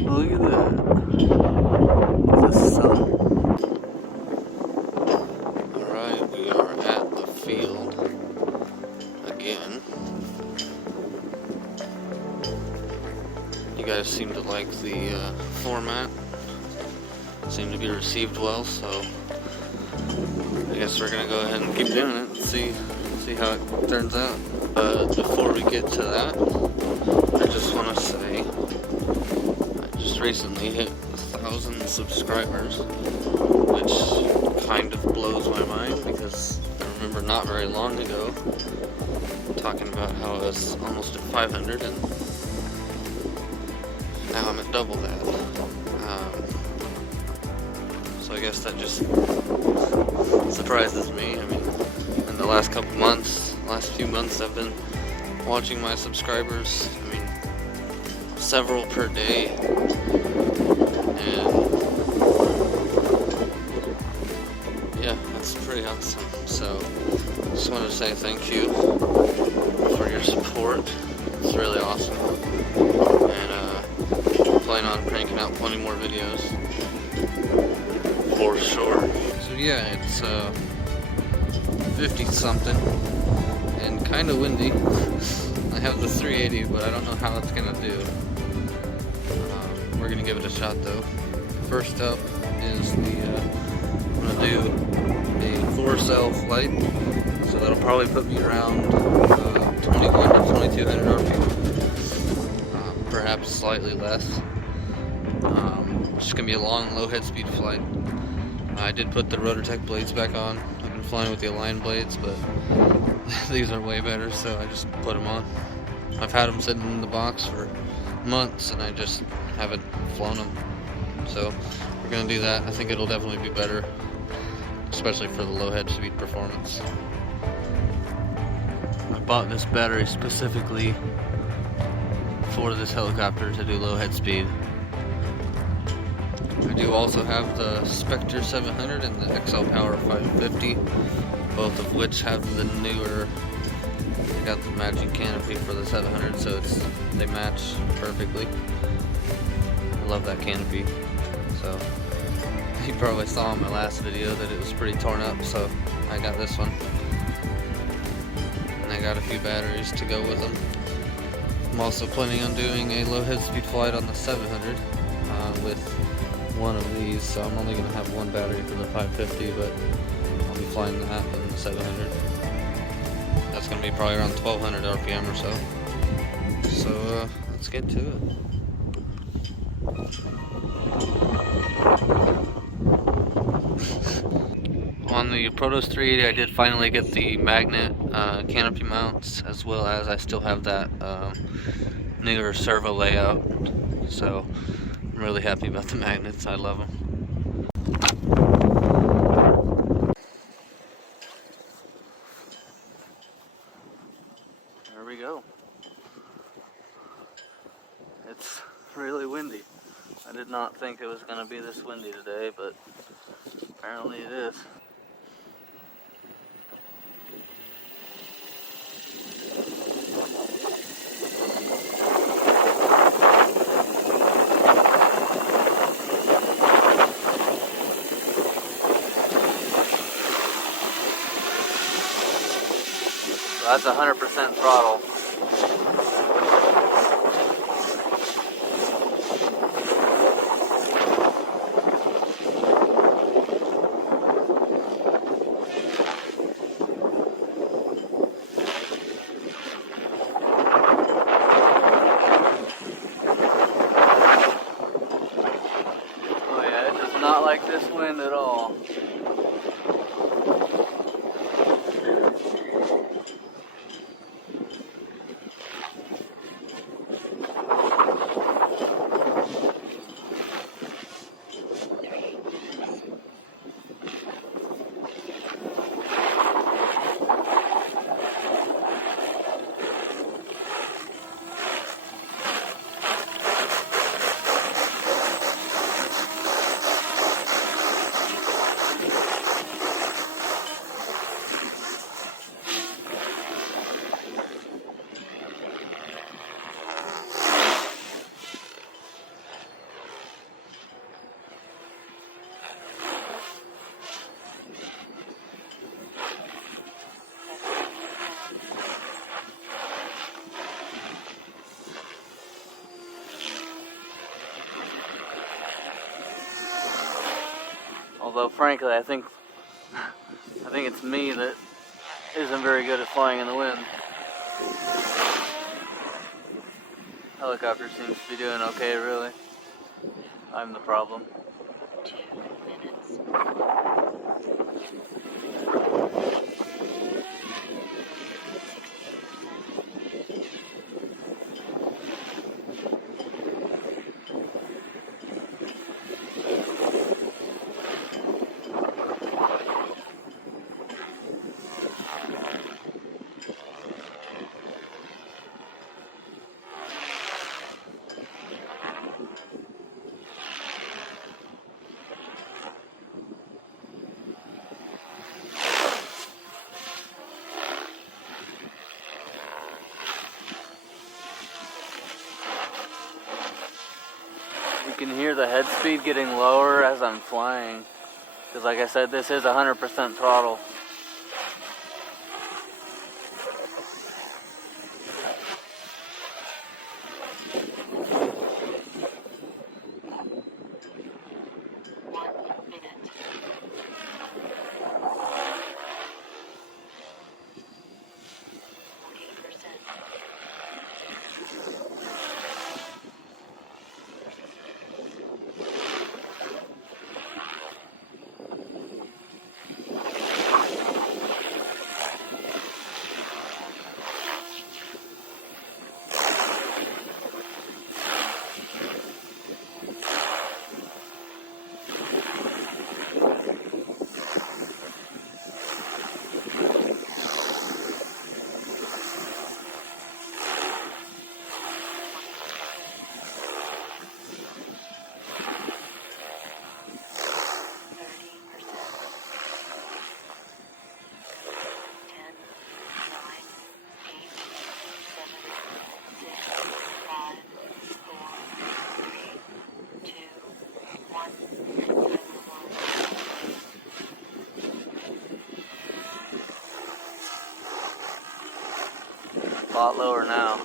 Look at that. The sun. Alright, we are at the field again. You guys seem to like the format. Seem to be received well, so I guess we're gonna go ahead and keep doing it and see how it turns out. But before we get to that, I just want to say I just recently hit 1,000 subscribers, which kind of blows my mind because I remember not very long ago talking about how I was almost at 500 and now I'm at double that. So I guess that just surprises me. I mean, in the last couple months, last few months, I've been watching my subscribers, I mean, several per day, and yeah, that's pretty awesome. So, just wanted to say thank you for your support. It's really awesome, and plan on cranking out plenty more videos for sure. So yeah, it's 50 something and kind of windy. I have the 380, but I don't know how it's gonna do. We're gonna give it a shot though. First up is I'm gonna do a 4-cell flight, so that'll probably put me around 21 to 2200 RPM, perhaps slightly less. It's just gonna be a long, low head speed flight. I did put the Rotortech blades back on. I've been flying with the Align blades, but these are way better, so I just put them on. I've had them sitting in the box for months, and I just haven't flown them. So we're gonna do that. I think it'll definitely be better, especially for the low head speed performance. I bought this battery specifically for this helicopter to do low head speed. I do also have the Specter 700 and the XLPower 550, both of which have the newer, I got the matching canopy for the 700, so they match perfectly. I love that canopy. So you probably saw in my last video that it was pretty torn up, so I got this one. And I got a few batteries to go with them. I'm also planning on doing a low head speed flight on the 700 with one of these, so I'm only going to have one battery for the 550, but I'll be flying that in the 700. That's going to be probably around 1200 RPM or so. So let's get to it. On the Protos 380, I did finally get the magnet canopy mounts, as well as I still have that newer servo layout, so I'm really happy about the magnets. I love them. There we go. It's really windy. I did not think it was going to be this windy today, but apparently it is. That's 100% throttle. Oh yeah, it does not like this wind at all. Although frankly, I think it's me that isn't very good at flying in the wind. Helicopter seems to be doing okay, really. I'm the problem. 2 minutes. You can hear the head speed getting lower as I'm flying. Because like I said, this is 100% throttle. A lot lower now.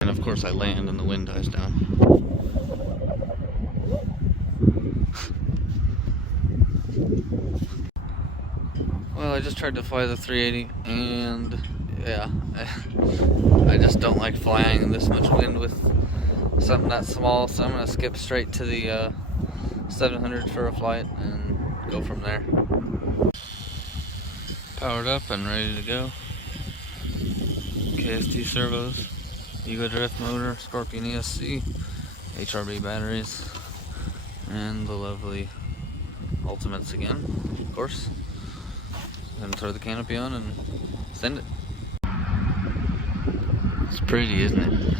And of course I land and the wind dies down. Well, I just tried to fly the 380 and yeah, I just don't like flying in this much wind with something that small, so I'm going to skip straight to the 700 for a flight and go from there. Powered up and ready to go. KST servos, Ego Drift motor, Scorpion ESC, HRB batteries, and the lovely Ultimates again, of course. And throw the canopy on and send it. It's pretty, isn't it?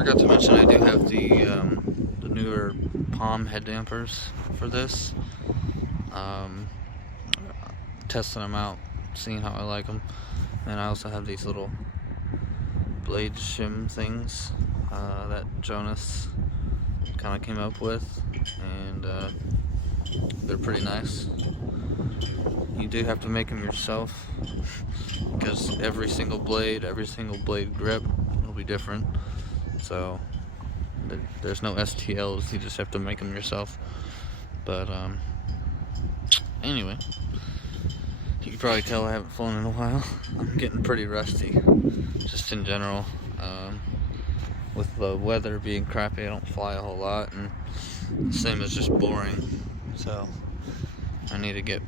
forgot to mention I do have the newer palm head dampers for this. Testing them out, seeing how I like them. And I also have these little blade shim things that Jonas kind of came up with, and they're pretty nice. You do have to make them yourself because every single blade grip will be different. So there's no STLs, you just have to make them yourself. But anyway, you can probably tell I haven't flown in a while. I'm getting pretty rusty, just in general. With the weather being crappy, I don't fly a whole lot, and the same as just boring. So I need to get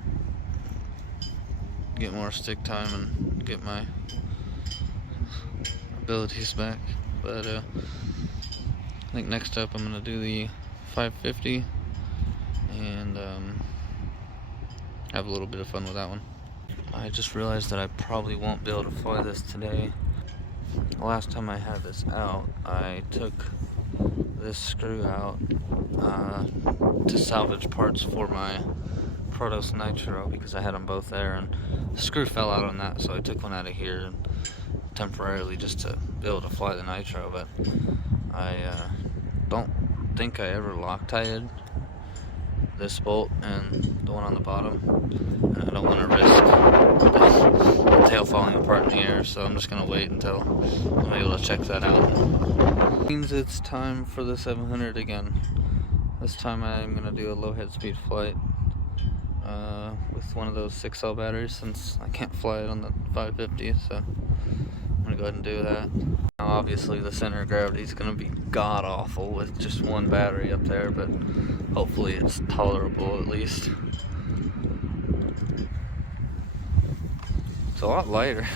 more stick time and get my abilities back. But I think next up I'm gonna do the 550 and have a little bit of fun with that one. I just realized that I probably won't be able to fly this today. The last time I had this out, I took this screw out to salvage parts for my Protos Nitro because I had them both there, and the screw fell out on that, so I took one out of here and temporarily just to be able to fly the Nitro. But I don't think I ever Loctited this bolt and the one on the bottom, and I don't want to risk the tail falling apart in the air, so I'm just going to wait until I'm able to check that out. Means it's time for the 700 again. This time I'm going to do a low head speed flight with one of those 6L batteries, since I can't fly it on the 550, so I'm going to go ahead and do that. Now obviously the center of gravity is going to be god awful with just one battery up there, but hopefully it's tolerable at least. It's a lot lighter.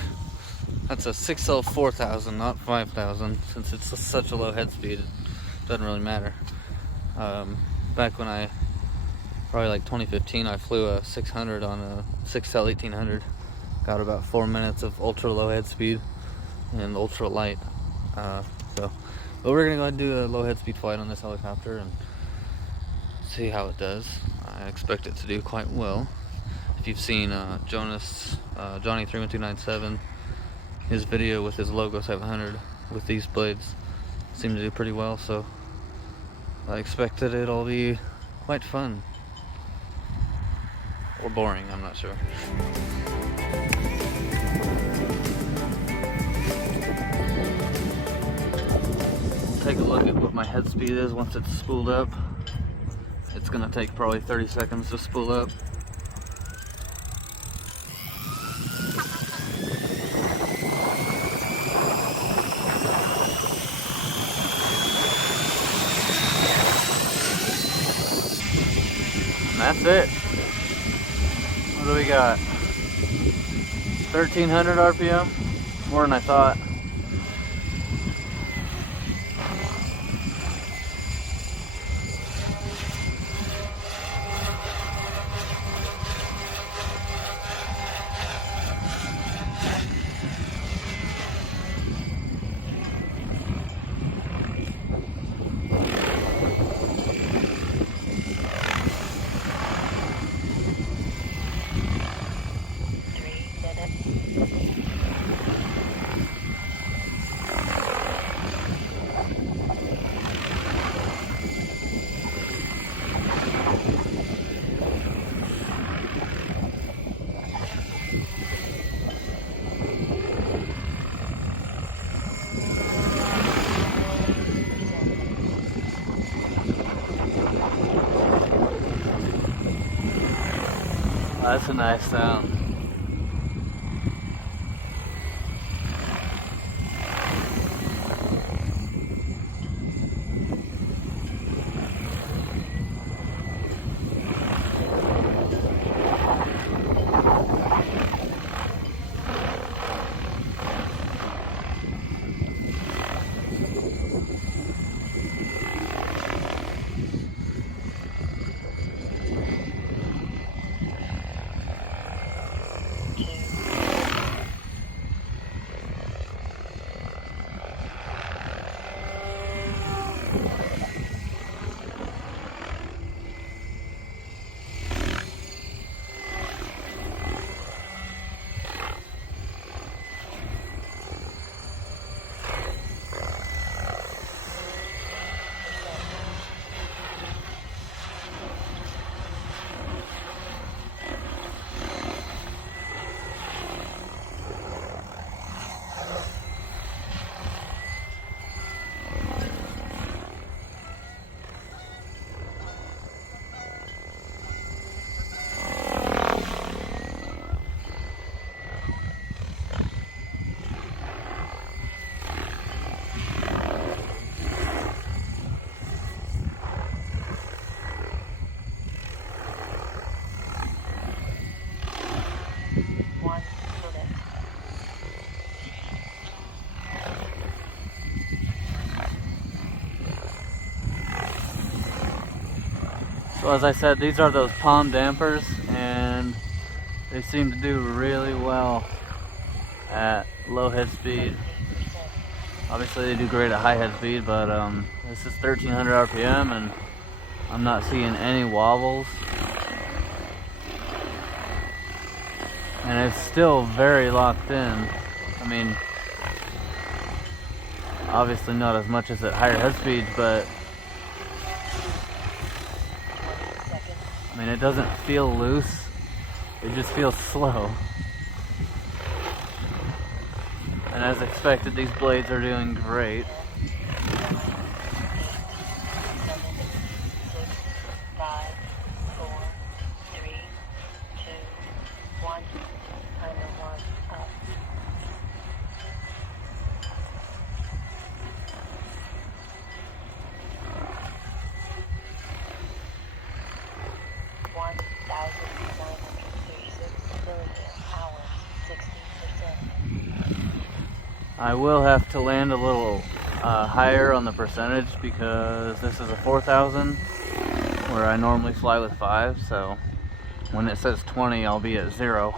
That's a 6L 4000, not 5000, since it's such a low head speed, it doesn't really matter. Back when probably like 2015, I flew a 600 on a 6L 1800. Got about 4 minutes of ultra low head speed and ultra light. But we're gonna go ahead and do a low head speed flight on this helicopter and see how it does. I expect it to do quite well. If you've seen Jonas, Johnny 31297, his video with his Logo 700 with these blades seemed to do pretty well, so I expect that it'll be quite fun. Or boring, I'm not sure. Take a look at what my head speed is once it's spooled up. It's gonna take probably 30 seconds to spool up. And that's it. What do we got? 1300 RPM? More than I thought. That's a nice sound. So as I said, these are those palm dampers, and they seem to do really well at low head speed. Obviously they do great at high head speed, but this is 1300 RPM and I'm not seeing any wobbles. And it's still very locked in. I mean, obviously not as much as at higher head speeds, but I mean, it doesn't feel loose. It just feels slow. And as expected, these blades are doing great. 5, 4, 3, 2, 1. Timer 1 up. 1,936 milliamp hours, 60%. I will have to land a little higher on the percentage because this is a 4,000 where I normally fly with 5, so when it says 20 I'll be at 0.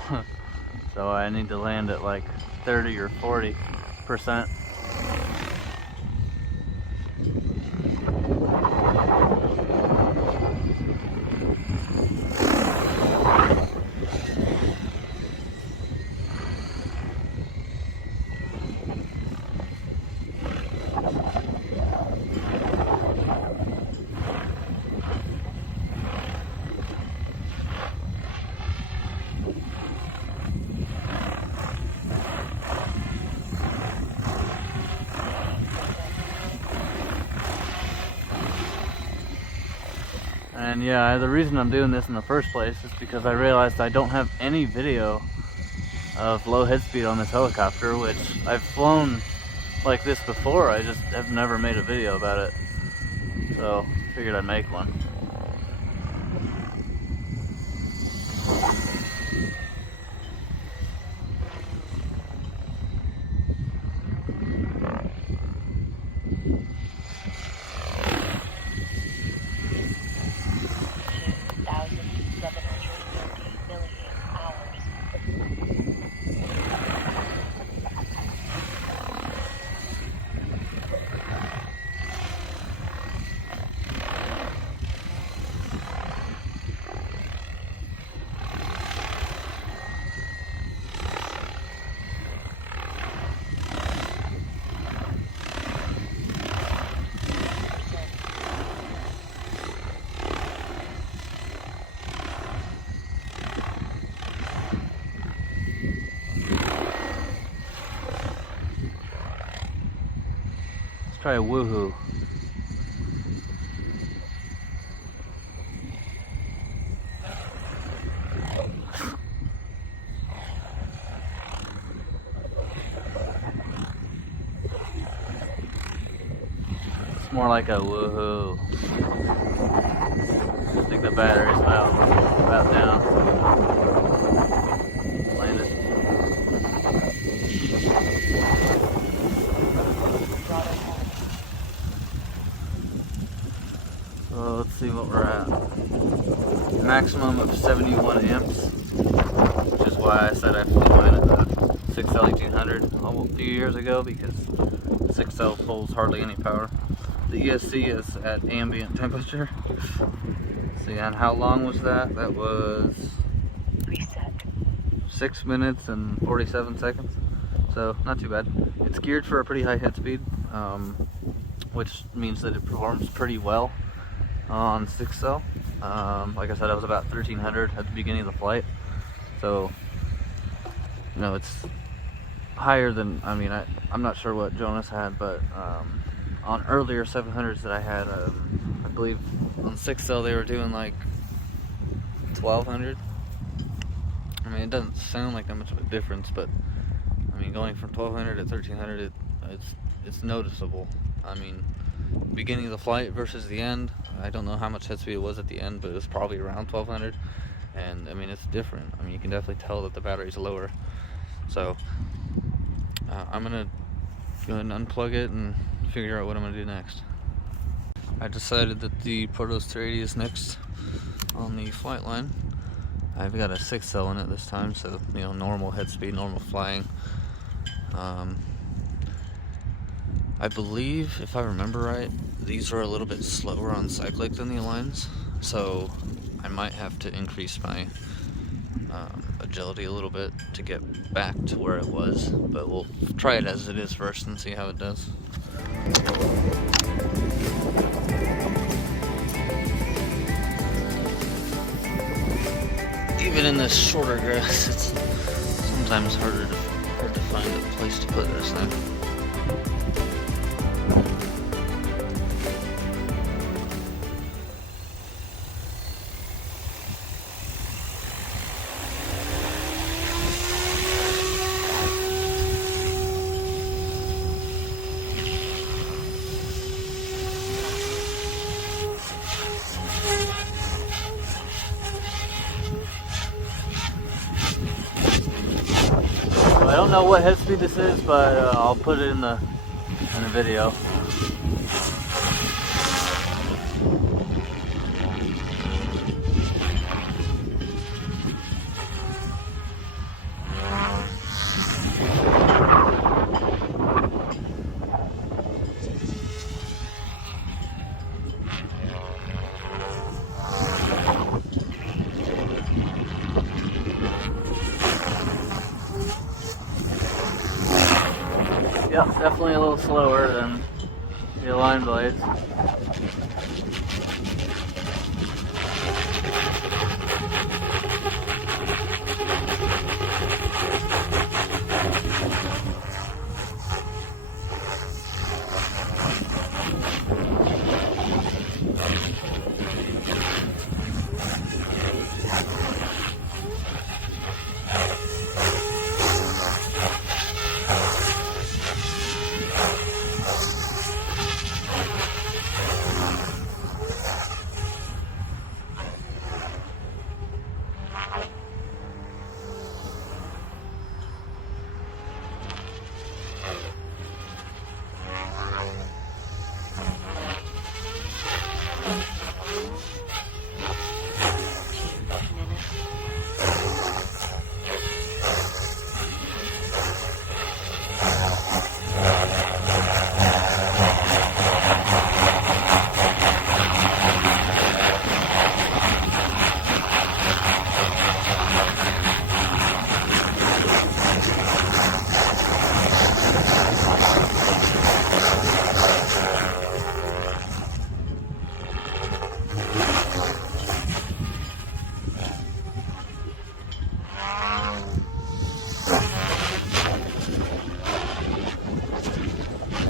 So I need to land at like 30 or 40%. And yeah, the reason I'm doing this in the first place is because I realized I don't have any video of low head speed on this helicopter, which I've flown like this before, I just have never made a video about it. So, figured I'd make one. Let's try a woohoo. It's more like a woohoo. I think the battery's about down. Landed. So let's see what we're at. Maximum of 71 amps, which is why I said I flew mine at the 6L 1800 a few years ago, because 6L pulls hardly any power. The ESC is at ambient temperature. See, and how long was that? That was Reset. 6 minutes and 47 seconds. So not too bad. It's geared for a pretty high head speed, which means that it performs pretty well on 6L. Like I said, I was about 1300 at the beginning of the flight. So, you know, it's higher than, I mean, I'm not sure what Jonas had, but on earlier 700s that I had, I believe on 6L they were doing like 1200. I mean, it doesn't sound like that much of a difference, but I mean, going from 1200 to 1300, it's noticeable. I mean, beginning of the flight versus the end, I don't know how much head speed it was at the end, but it was probably around 1200. And I mean, it's different. I mean, you can definitely tell that the battery's lower. So I'm gonna go ahead and unplug it and figure out what I'm gonna do next. I decided that the Protos 380 is next on the flight line. I've got a 6L in it this time, so you know, normal head speed, normal flying. I believe, if I remember right, these are a little bit slower on cyclic than the Aligns, so I might have to increase my agility a little bit to get back to where it was, but we'll try it as it is first and see how it does. Even in this shorter grass, it's sometimes hard to find a place to put this thing. I don't know what head speed this is, but I'll put it in the video. Yep, definitely a little slower than the Align blades.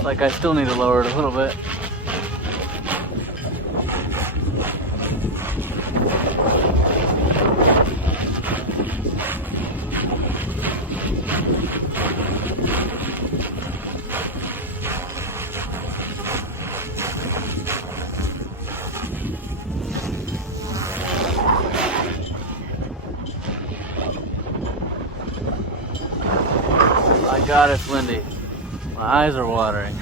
Like I still need to lower it a little bit. My God, it's windy. My eyes are watering.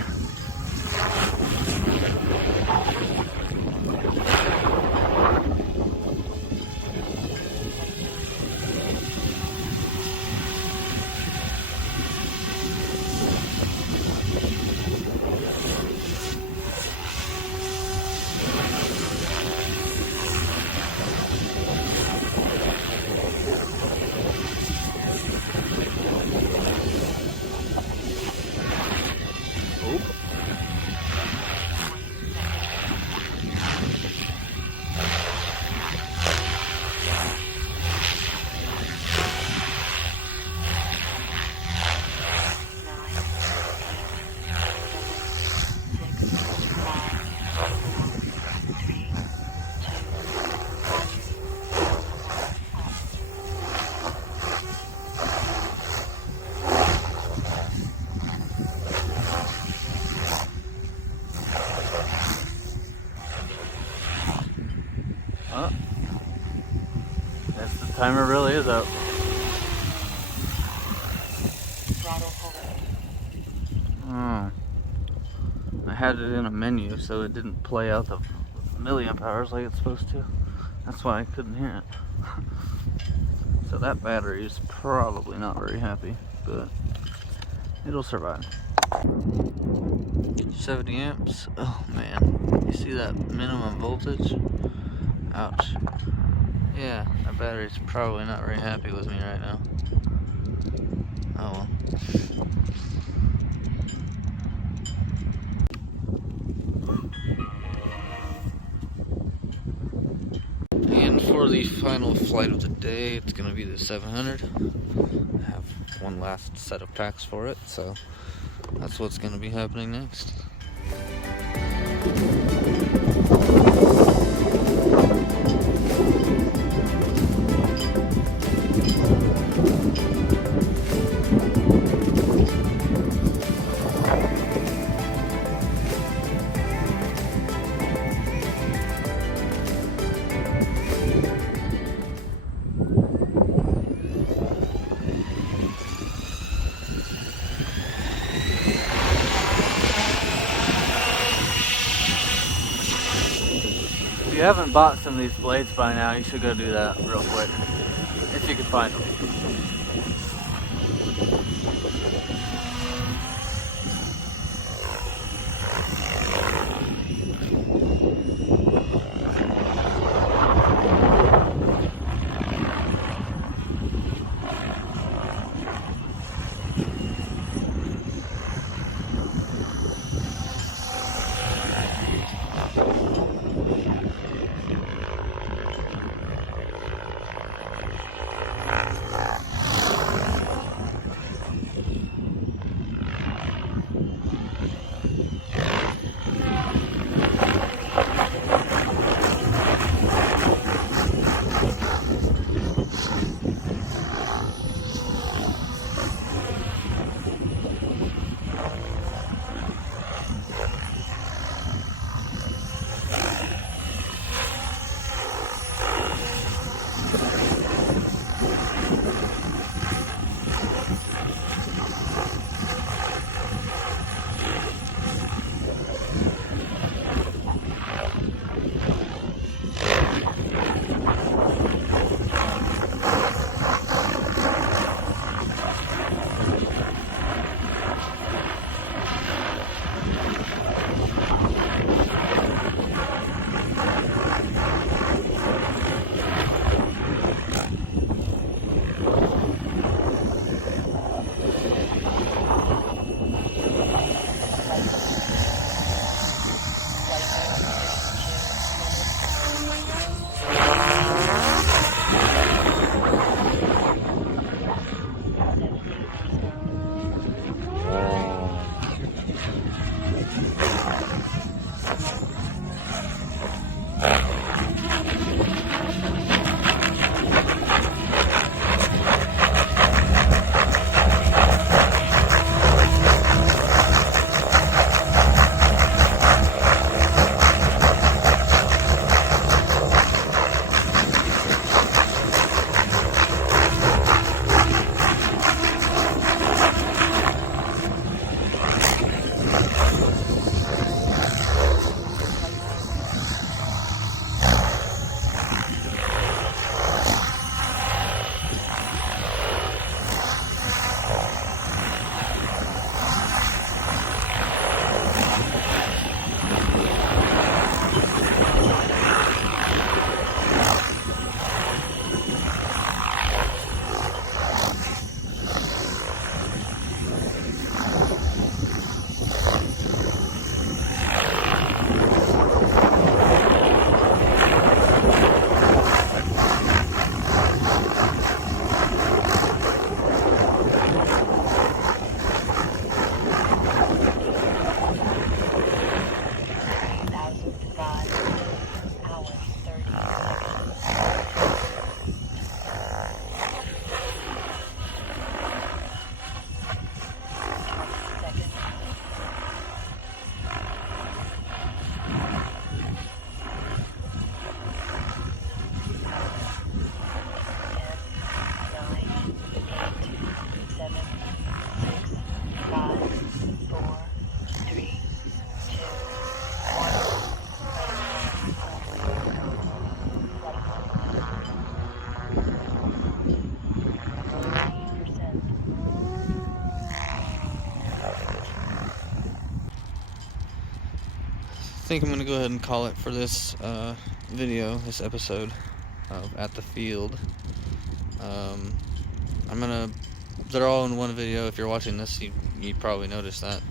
Oh, guess the timer really is up. Throttle hold. Oh, I had it in a menu, so it didn't play out the milliamp hours like it's supposed to. That's why I couldn't hear it. So that battery is probably not very happy, but it'll survive. 70 amps. Oh man, you see that minimum voltage? Ouch. Yeah, that battery's probably not very happy with me right now. Oh well. And for the final flight of the day, it's going to be the 700. I have one last set of packs for it, so that's what's going to be happening next. If you haven't bought some of these blades by now, you should go do that real quick, if you can find them. think I'm gonna go ahead and call it for this video, this episode of At the Field. They're all in one video. If you're watching this, you probably noticed that.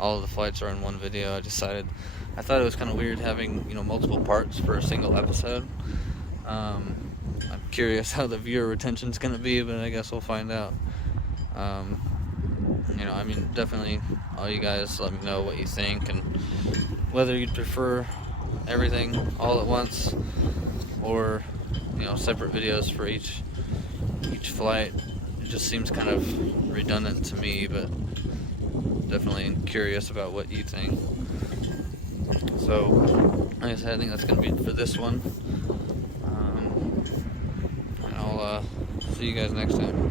All of the flights are in one video. I thought it was kind of weird having, multiple parts for a single episode. I'm curious how the viewer retention's gonna be, but I guess we'll find out. Definitely all you guys let me know what you think and whether you'd prefer everything all at once or, separate videos for each flight. It just seems kind of redundant to me, but definitely curious about what you think. So, like I said, I think that's going to be it for this one. And I'll see you guys next time.